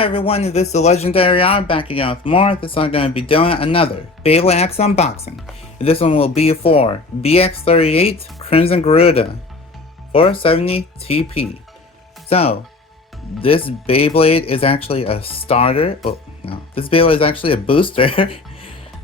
Hi everyone, this is the Legendary R back again with more. This time I'm going to be doing another Beyblade X unboxing. And this one will be for BX38 Crimson Garuda 470 TP. So, this Beyblade is actually a starter. Oh, no. This Beyblade is actually a booster.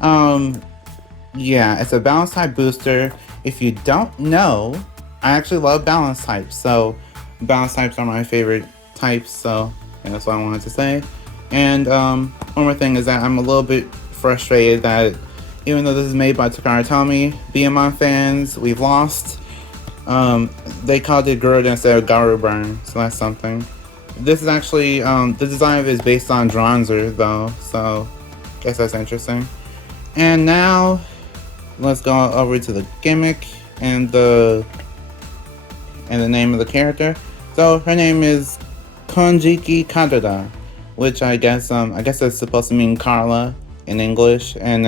Yeah, it's a balance type booster. If you don't know, I actually love balance types. So, balance types are my favorite types. So, yeah, that's what I wanted to say. And one more thing is that I'm a little bit frustrated that even though this is made by Takara Tomy Beyblades fans, we've lost. They called it Garuda instead of Garuda, so that's something. This is actually, the design of it is based on Dronzer though, so I guess that's interesting. And now, let's go over to the gimmick and the name of the character. So her name is Konjiki Garuda, which I guess it's supposed to mean Carla in English, and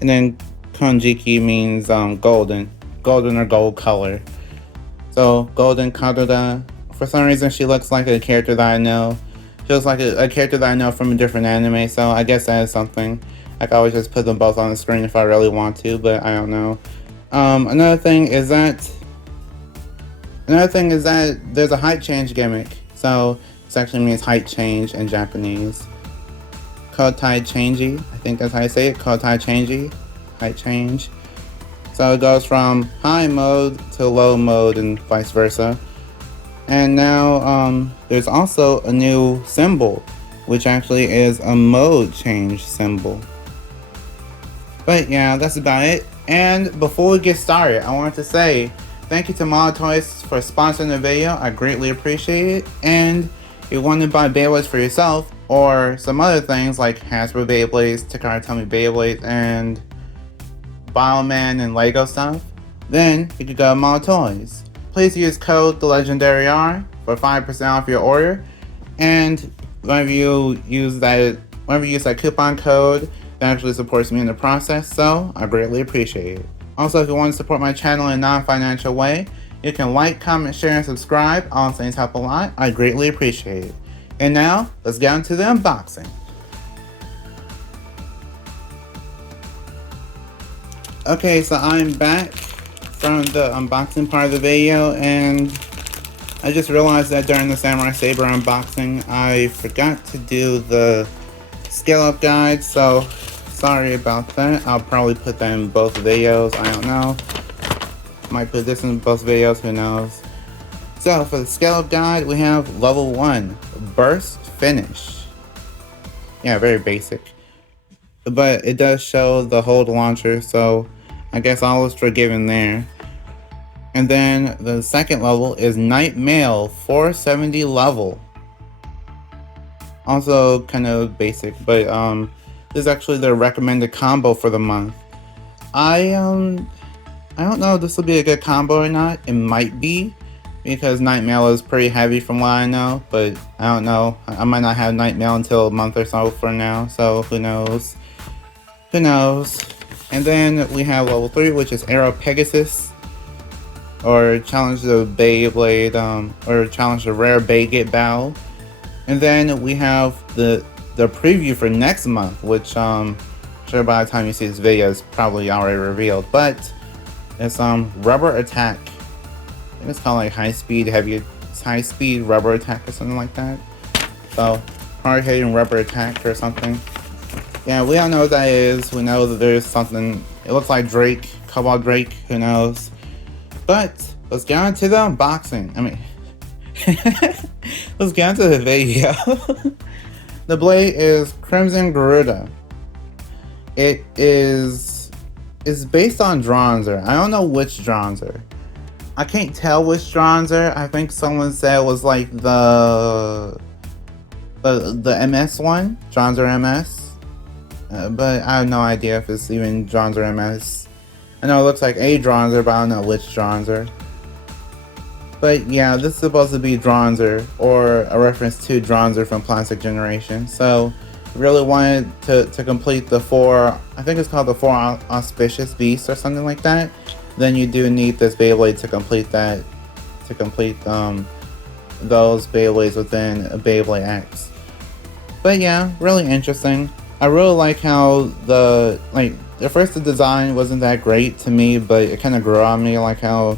then Konjiki means golden or gold color. So golden Garuda. For some reason, she looks like a character that I know. She looks like a character that I know from a different anime. So I guess that is something. I could always just put them both on the screen if I really want to, but I don't know. Another thing is that there's a height change gimmick. So this actually means height change in Japanese. Kotai changey, I think that's how you say it. Kotai changey, height change. So it goes from high mode to low mode and vice versa. And now there's also a new symbol, which actually is a mode change symbol. But yeah, that's about it. And before we get started, I wanted to say thank you to Model Toys for sponsoring the video. I greatly appreciate it. And if you want to buy Beyblades for yourself, or some other things like Hasbro Beyblades, Takara Tomy Beyblades, and Bioman and Lego stuff, then you could go to Model Toys. Please use code TheLegendaryR for 5% off your order. And whenever you use that coupon code, that actually supports me in the process, so I greatly appreciate it. Also, if you want to support my channel in a non-financial way, you can like, comment, share, and subscribe. All things help a lot. I greatly appreciate it. And now, let's get into the unboxing. Okay, so I'm back from the unboxing part of the video, and I just realized that during the Samurai Saber unboxing, I forgot to do the scale-up guide, so sorry about that. I'll probably put that in both videos, I don't know. Might put this in both videos, who knows. So for the scale-up guide, we have level 1, burst finish. Yeah, very basic. But it does show the hold launcher, so I guess all is forgiven there. And then the second level is Night Mail 470 level. Also kind of basic, but this is actually the recommended combo for the month. I don't know if this will be a good combo or not. It might be, because Night Mail is pretty heavy from what I know, but I don't know. I might not have Night Mail until a month or so from now, so who knows? Who knows? And then we have level 3, which is Arrow Pegasus, or Challenge the Beyblade, or Challenge the Rare Beyblade Battle. And then we have the preview for next month, which I'm sure by the time you see this video is probably already revealed. But it's Rubber Attack. I think it's called like high speed rubber attack or something like that. So hard hitting rubber attack or something. Yeah, we don't know what that is. We know that there's something. It looks like Drake, Cobalt Drake. Who knows? But let's get on to the unboxing. I mean, let's get into the video. The blade is Crimson Garuda. It's based on Dronzer. I don't know which Dronzer. I can't tell which Dronzer. I think someone said it was like the MS one, Dronzer MS. But I have no idea if it's even Dronzer MS. I know it looks like a Dronzer, but I don't know which Dronzer. But yeah, this is supposed to be Dronzer, or a reference to Dronzer from Plastic Generation. So, really wanted to complete the 4, I think it's called the 4 Auspicious Beasts or something like that. Then you do need this Beyblade to complete that, those Beyblades within Beyblade X. But yeah, really interesting. I really like how at first the design wasn't that great to me, but it kind of grew on me, like how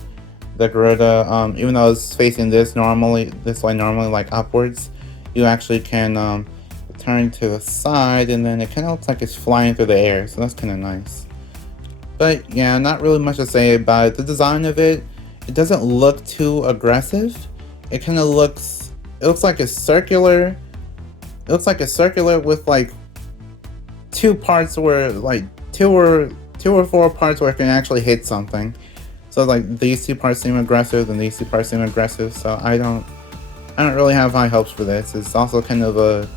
the Garuda, even though it's facing this way normally, like upwards, you actually can turn to the side, and then it kind of looks like it's flying through the air, so that's kind of nice. But yeah, not really much to say about it. The design of it doesn't look too aggressive. It kind of looks, it looks like it's circular. It looks like it's circular with like two parts where like two or four parts where it can actually hit something. So like these two parts seem aggressive and these two parts seem aggressive. So I don't really have high hopes for this. It's also kind of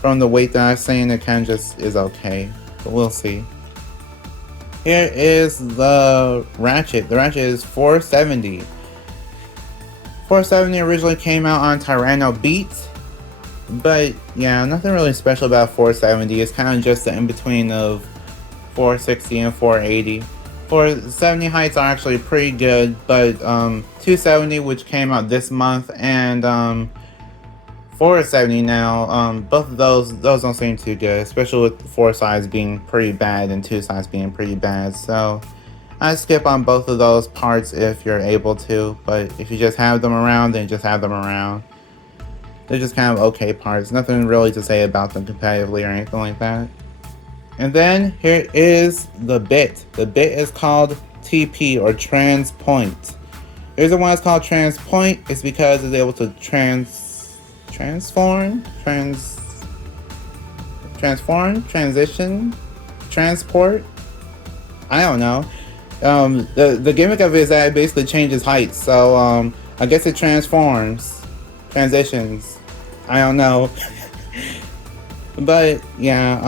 from the weight that I've seen, it kind of just is okay. But we'll see. Here is the Ratchet. The Ratchet is 470. 470 originally came out on Tyranno Beat. But yeah, nothing really special about 470. It's kind of just the in-between of 460 and 480. 470 heights are actually pretty good, but 270, which came out this month, and 470 now, both of those don't seem too good, especially with 4 sides being pretty bad and 2 sides being pretty bad. So I skip on both of those parts if you're able to, but if you just have them around, then just have them around. They're just kind of okay parts, nothing really to say about them competitively or anything like that. And then here is the bit. The bit is called TP, or Trans Point. The reason why it's called Trans Point is because it's able to transition, transport. I don't know. The gimmick of it is that it basically changes heights. So I guess it transitions. I don't know. But yeah,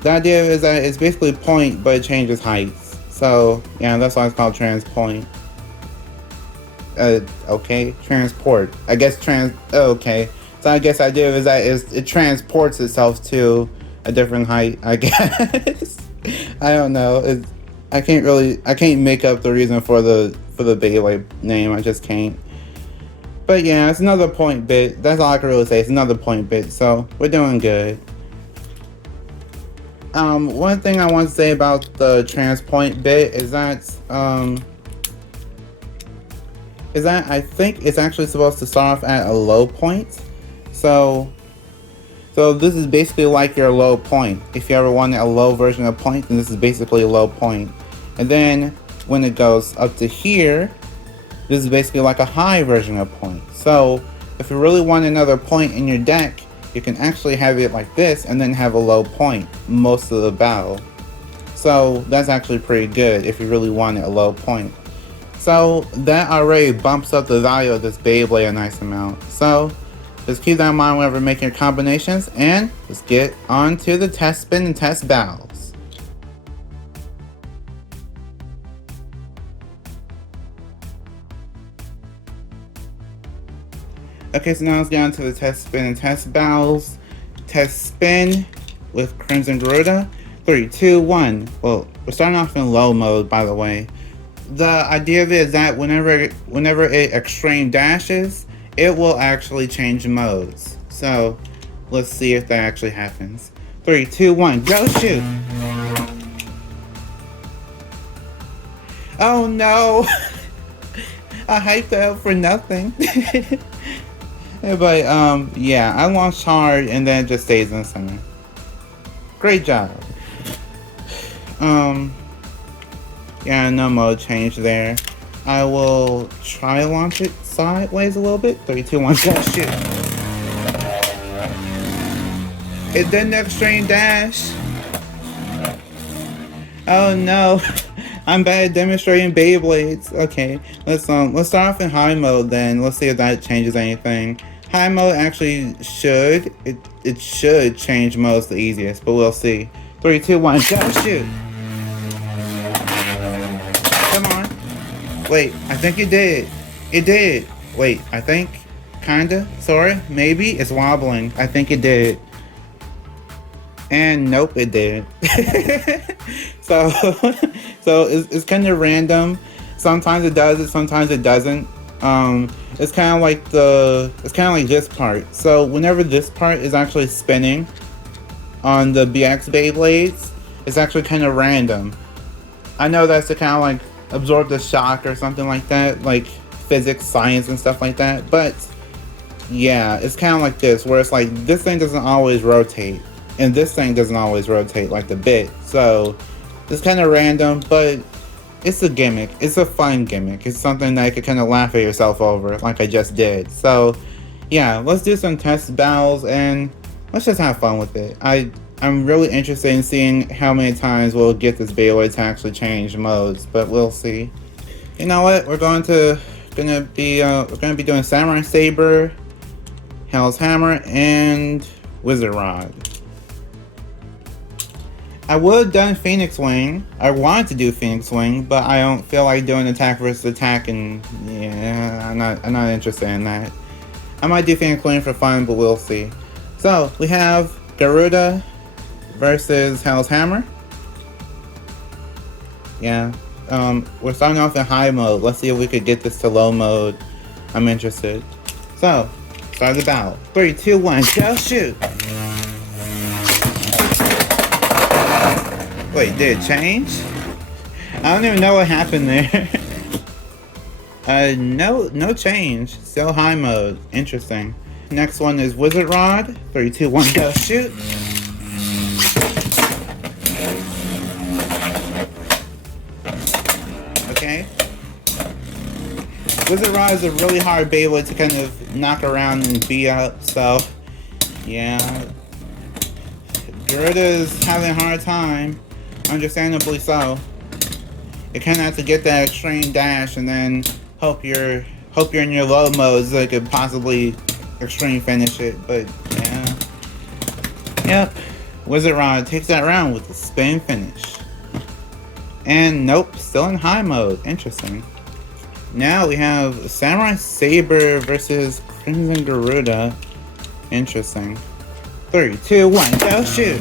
the idea is that it's basically point, but it changes heights. So yeah, that's why it's called Trans Point. Okay, transport. I guess okay. So I guess the idea is that it transports itself to a different height, I guess. I don't know. I can't make up the reason for the Beyblade name. I just can't. But yeah, it's another point bit. That's all I can really say. It's another point bit. So we're doing good. One thing I want to say about the Trans Point bit is that I think it's actually supposed to start off at a low point. So this is basically like your low point. If you ever wanted a low version of point, then this is basically a low point. And then when it goes up to here, this is basically like a high version of point. So if you really want another point in your deck, you can actually have it like this and then have a low point most of the battle. So that's actually pretty good if you really wanted a low point. So that already bumps up the value of this Beyblade a nice amount. So just keep that in mind whenever making your combinations, and let's get on to the test spin and test battles. Okay, so now let's get on to the test spin and test battles. Test spin with Crimson Garuda. 3, 2, 1. Well, we're starting off in low mode, by the way. The idea of it is that whenever it extreme dashes, it will actually change modes. So let's see if that actually happens. 3, 2, 1, go shoot! Oh no! I hyped that up for nothing. But yeah, I launched hard and then it just stays in the center. Great job. Yeah, no mode change there. I will try to launch it sideways a little bit. 3, 2, 1, go shoot. It didn't extreme dash. Oh no. I'm bad at demonstrating Beyblades. Okay, let's start off in high mode then. Let's see if that changes anything. High mode actually should change modes the easiest, but we'll see. 3, 2, 1, go shoot. Come on. Wait, I think it did. It did. Wait, I think. Kinda. Sorry. Maybe. It's wobbling. I think it did. And nope, it did. So it's kind of random. Sometimes it does it, sometimes it doesn't. It's kind of like this part. So whenever this part is actually spinning on the BX Beyblades, it's actually kind of random. I know that's to kind of like absorb the shock or something like that, like physics, science, and stuff like that. But yeah, it's kind of like this, where it's like this thing doesn't always rotate, and this thing doesn't always rotate like the bit. So it's kind of random, but it's a gimmick. It's a fun gimmick. It's something that you could kind of laugh at yourself over, like I just did. So yeah, let's do some test battles and let's just have fun with it. I'm really interested in seeing how many times we'll get this Beyblade to actually change modes, but we'll see. You know what? We're gonna be doing Samurai Saber, Hell's Hammer, and Wizard Rod. I would have done Phoenix Wing. I wanted to do Phoenix Wing, but I don't feel like doing attack versus attack, and yeah, I'm not interested in that. I might do Phoenix Wing for fun, but we'll see. So we have Garuda versus Hell's Hammer. Yeah, we're starting off in high mode. Let's see if we could get this to low mode. I'm interested. So, start the battle. 3, 2, 1, go shoot! Wait, did it change? I don't even know what happened there. No change. Still high mode. Interesting. Next one is Wizard Rod. 3, 2, 1, go shoot! Okay. Wizard Rod is a really hard Beyblade to kind of knock around and beat up, so yeah. Garuda's having a hard time, understandably so. You kind of have to get that extreme dash and then hope you're in your low mode so you could possibly extreme finish it, but yeah. Yep. Wizard Rod takes that round with a spin finish. And nope, still in high mode. Interesting. Now we have Samurai Saber versus Crimson Garuda. Interesting. 3, 2, 1, go shoot!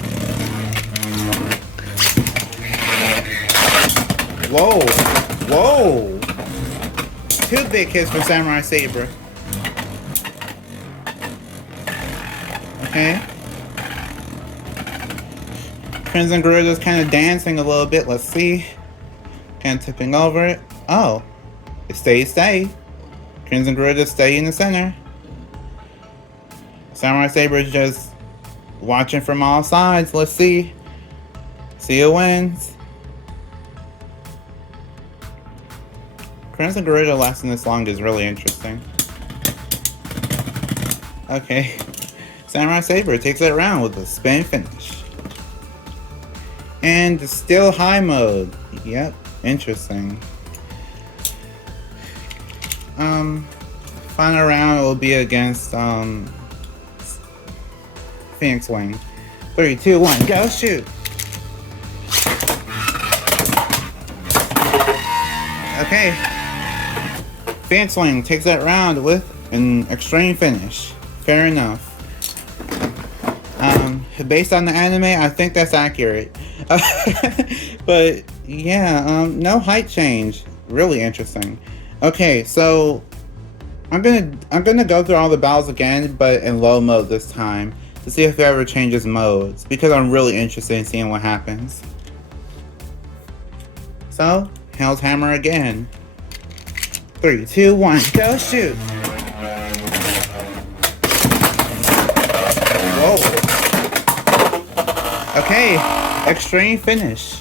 Whoa! Whoa! 2 big hits for Samurai Saber. Okay. Crimson Garuda's kind of dancing a little bit. Let's see. Kind of tipping over it. Oh. It stay. Crimson Garuda stay in the center. Samurai Saber is just watching from all sides. Let's see. See who wins. Crimson Garuda lasting this long is really interesting. Okay. Samurai Saber takes that round with a spin finish. And still high mode. Yep, interesting. Final round will be against Phoenix Wing. 3, 2, 1, go shoot! Okay. Phoenix Wing takes that round with an extreme finish. Fair enough. Based on the anime, I think that's accurate. But yeah, no height change. Really interesting. Okay, so I'm gonna go through all the battles again, but in low mode this time, to see if it ever changes modes, because I'm really interested in seeing what happens. So, Hell's Hammer again. 3, 2, 1, go shoot! Whoa. Okay, extreme finish.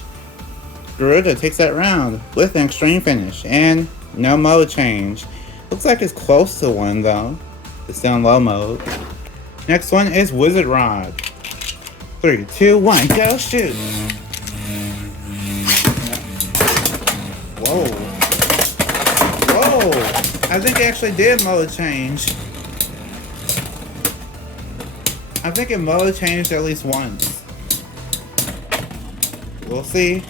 Garuda takes that round with an extreme finish and no mode change. Looks like it's close to one though. It's still in low mode. Next one is Wizard Rod. 3, 2, 1, go shoot! Whoa. Whoa! I think it actually did mode change. I think it mode changed at least once. We'll see.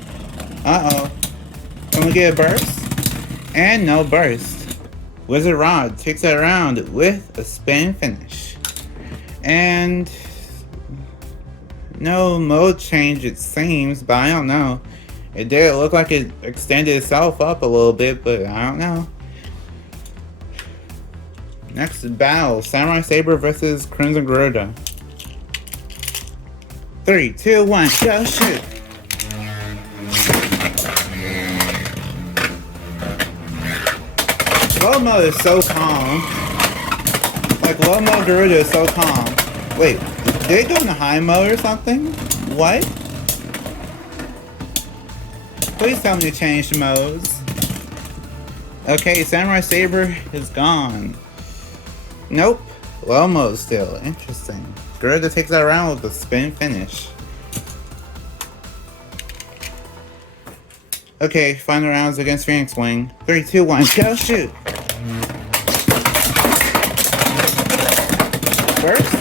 Uh-oh. Can we get a burst? And no burst. Wizard Rod takes that round with a spin finish. And no mode change it seems, but I don't know. It did look like it extended itself up a little bit, but I don't know. Next battle, Samurai Saber versus Crimson Garuda. 3, 2, 1, go shoot! Low mode is so calm. Like, low mode Garuda is so calm. Wait, did they go in the high mode or something? What? Please tell me to change the modes. Okay, Samurai Saber is gone. Nope, low mode still. Interesting. Garuda takes that round with a spin finish. Okay, final rounds against Phoenix Wing. 3, 2, 1, go shoot! First?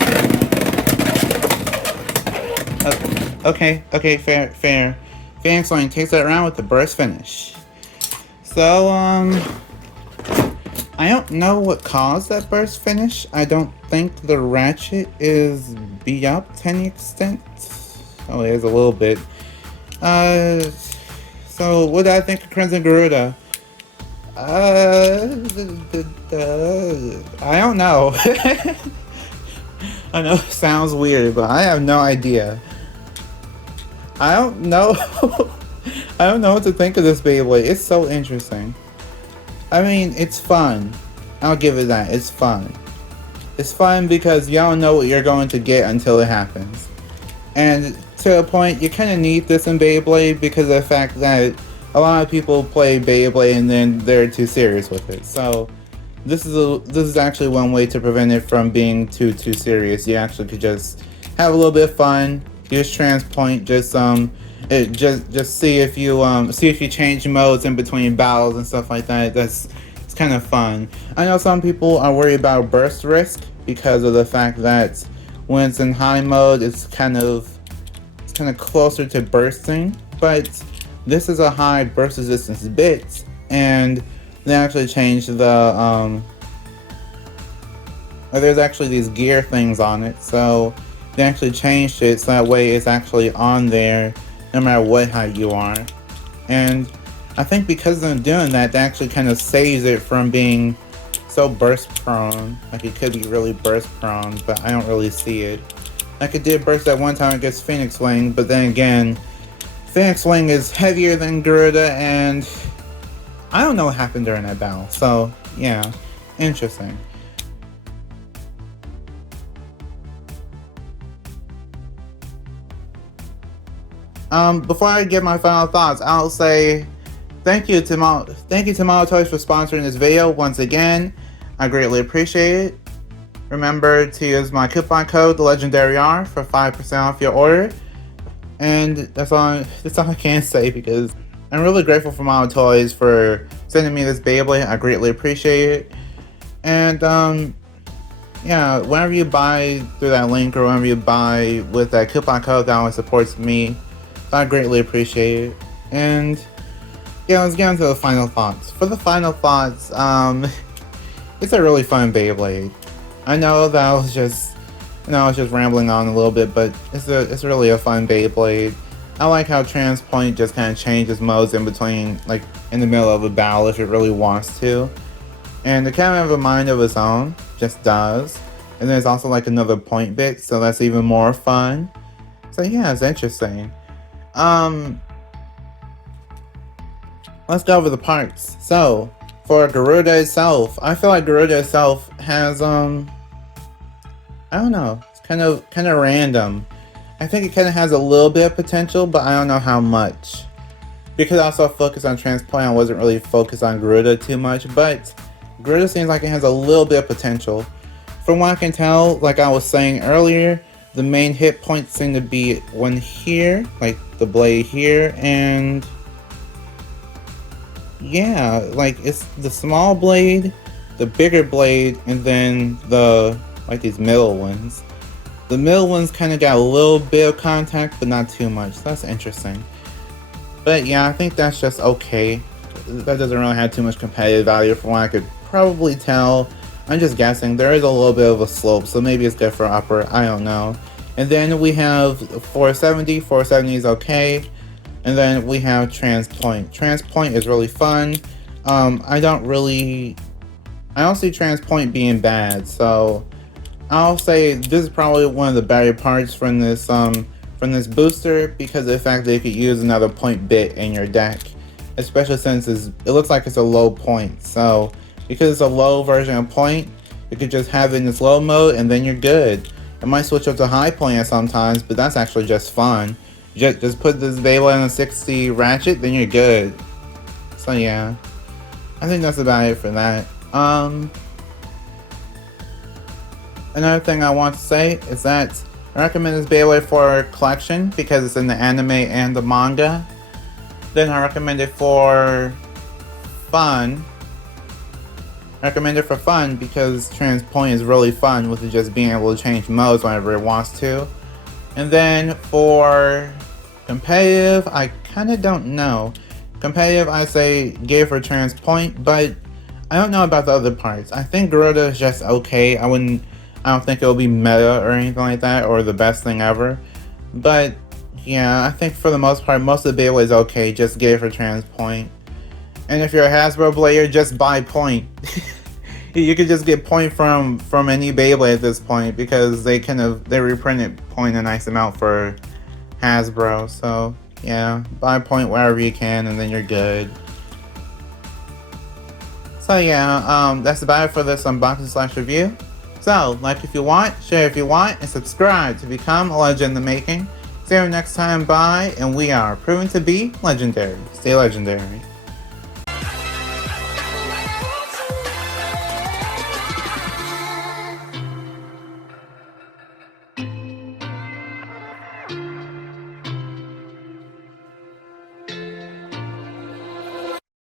Okay, fair. Phoenix Wing takes that round with the burst finish. So, I don't know what caused that burst finish. I don't think the ratchet is beat up to any extent. Oh, it is a little bit. So, what do I think of Crimson Garuda? I don't know. I know it sounds weird, but I have no idea. I don't know. I don't know what to think of this Beyblade. It's so interesting. I mean, it's fun. I'll give it that. It's fun. It's fun because you don't know what you're going to get until it happens. And to a point, you kind of need this in Beyblade because of the fact that a lot of people play Beyblade and then they're too serious with it. So this is actually one way to prevent it from being too serious. You actually could just have a little bit of fun. Use TransPoint. Just see if you change modes in between battles and stuff like that. It's kind of fun. I know some people are worried about burst risk because of the fact that when it's in high mode, it's kind of closer to bursting, but this is a high burst resistance bit, and they actually changed the there's actually these gear things on it, so they actually changed it so that way it's actually on there no matter what height you are. And I think because of them doing that, they actually kind of saves it from being so burst prone. Like, it could be really burst prone, but I don't really see it. Like, it did burst at one time against Phoenix Wing, but then again, Phoenix Wing is heavier than Garuda, and I don't know what happened during that battle. So, yeah, interesting. Before I give my final thoughts, I'll say thank you to Model Toys for sponsoring this video once again. I greatly appreciate it. Remember to use my coupon code, the Legendary R, for 5% off your order. And that's all I can say, because I'm really grateful for Model Toys for sending me this Beyblade. I greatly appreciate it. And yeah, whenever you buy through that link or whenever you buy with that coupon code, that always supports me. So I greatly appreciate it. And yeah, let's get into the final thoughts. For the final thoughts, it's a really fun Beyblade. I know that I was just rambling on a little bit, but it's really a fun Beyblade. I like how TransPoint just kind of changes modes in between, like in the middle of a battle if it really wants to. And it kind of have a mind of its own, just does. And there's also like another point bit, so that's even more fun. So yeah, it's interesting. Let's go over the parts. So, for Garuda itself, I feel like Garuda itself has, I don't know, it's kind of random. I think it kind of has a little bit of potential, but I don't know how much. Because I also focused on TransPoint, I wasn't really focused on Garuda too much, but Garuda seems like it has a little bit of potential. From what I can tell, like I was saying earlier, the main hit points seem to be one here, like the blade here, and yeah, like it's the small blade, the bigger blade, and then these middle ones. The middle ones kind of got a little bit of contact, but not too much. So that's interesting. But yeah, I think that's just okay. That doesn't really have too much competitive value from what I could probably tell. I'm just guessing. There is a little bit of a slope, so maybe it's good for upper. I don't know. And then we have 470. 470 is okay. And then we have TransPoint. TransPoint is really fun. I don't really I don't see trans point being bad, so I'll say this is probably one of the better parts from this booster because of the fact that you could use another point bit in your deck, especially since it looks like it's a low point. So because it's a low version of point, you could just have it in this low mode and then you're good. It might switch up to high point at sometimes, but that's actually just fun. Just put this Beyblade on a 60 ratchet, then you're good. So yeah, I think that's about it for that. Another thing I want to say is that I recommend this Beyblade for collection because it's in the anime and the manga. Then I recommend it for fun. I recommend it for fun because Trans Point is really fun with it just being able to change modes whenever it wants to. And then for competitive, I kind of don't know. Competitive, I say give for Trans Point, but I don't know about the other parts. I think Garuda is just okay. I don't think it'll be meta or anything like that, or the best thing ever. But yeah, I think for the most part, most of the Beyblade is okay. Just get it for Trans Point. And if you're a Hasbro player, just buy Point. You could just get Point from any Beyblade at this point because they reprinted Point a nice amount for Hasbro. So yeah, buy Point wherever you can, and then you're good. So yeah, that's about it for this unboxing / review. So, like if you want, share if you want, and subscribe to become a legend in the making. See you next time, bye, and we are proven to be legendary. Stay legendary.